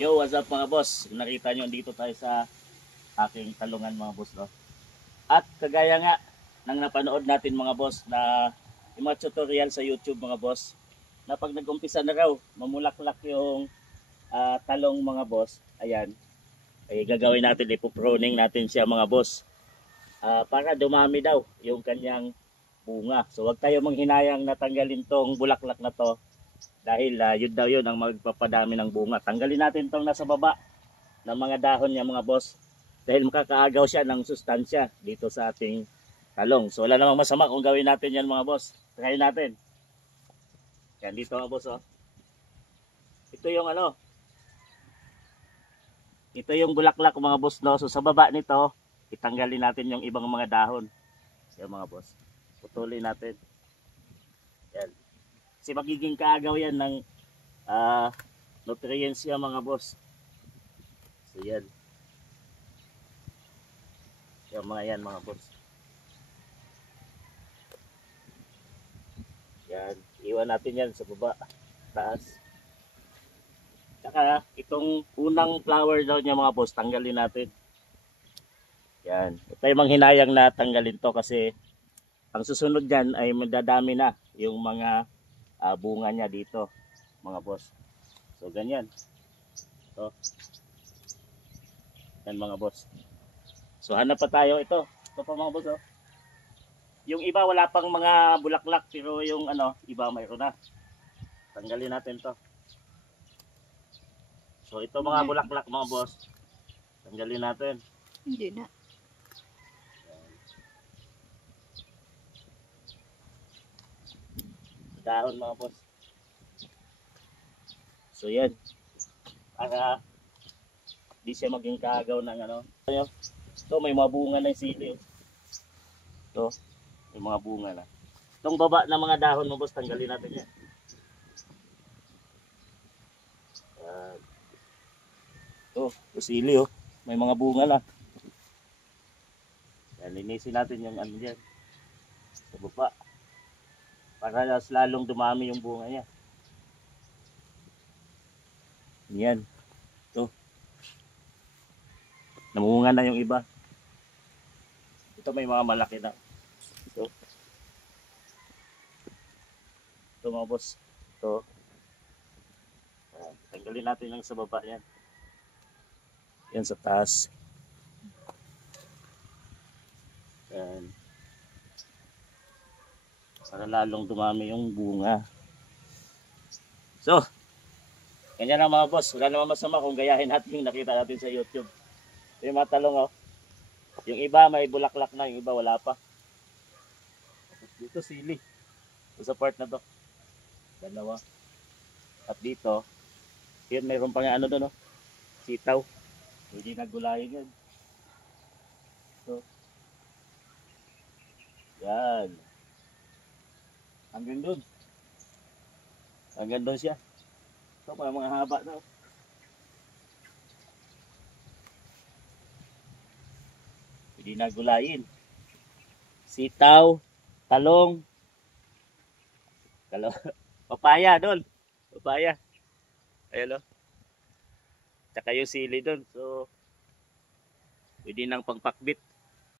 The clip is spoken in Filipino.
Yo, what's up mga boss? Kung nakita nyo, dito tayo sa aking talungan mga boss. No? At kagaya nga ng napanood natin mga boss na yung mga tutorial sa YouTube mga boss, na pag nag-umpisa na raw, mamulaklak yung talong mga boss, ayan, ay gagawin natin, ipo-pruning natin siya mga boss. Para dumami daw yung kanyang bunga. So wag tayo manghinayang natanggalin tong bulaklak na to dahil yun daw yun ang magpapadami ng bunga. Tanggalin natin tong nasa baba ng mga dahon niya mga boss dahil makakaagaw siya ng sustansya dito sa ating talong. So wala namang masama kung gawin natin yan mga boss. Try natin. Yan dito mga boss. Oh. Ito yung ano. Ito yung bulaklak mga boss. No? So sa baba nito, itanggalin natin yung ibang mga dahon. Yan mga boss. Putulin natin. Yan. Kasi magiging kaagaw yan ng nutrients yan mga boss. So yan. Yung mga yan mga boss. Yan. Iwan natin yan sa baba. Taas. Saka itong unang flower daw niya mga boss, tanggalin natin. Yan. Ito yung manghinayang na tanggalin to kasi ang susunod dyan ay madadami na yung mga bunga niya dito mga boss. So ganyan. Ito. Yan mga boss. So hanap pa tayo ito. Ito pa mga boss. Oh. Yung iba wala pang mga bulaklak pero yung ano, iba mayroon na. Tanggalin natin to. So ito mga bulaklak mga boss. Tanggalin natin. Hindi na. Dahon mga boss. So yan. Para di siya maging kaagaw ng ano. Ito may mga bunga na yung sili. Ito may mga bunga na. Itong baba ng mga dahon mga boss, tanggalin natin yan. Ito sili oh. May mga bunga na. Yan, linisin natin yung ano dyan. Sa baba. Para lalong dumami yung bunga niya. Yan. Ito. Namunga na yung iba. Ito may mga malaki na. Ito. Ito mga boss. Ito. Tanggalin natin yung sa baba yan. Yan sa taas. Yan. Para lalong dumami yung bunga. So, ganyan na mga boss. Wala namang masama kung gayahin natin yung nakita natin sa YouTube. Yung mga talong oh. Yung iba may bulaklak na, yung iba wala pa. Dito sili. Ito sa part na to. Dalawa. At dito, yun mayroon pa nga ano doon oh. Sitaw. Hindi nagulayin yan. So, yan. Hanggang doon. Hanggang doon siya. Ito mga haba na. Hindi nagulayin. Sitaw, talong, papaya doon. Papaya. Ayan o. Tsaka yung sili doon. So, pwede nang pangpakbit.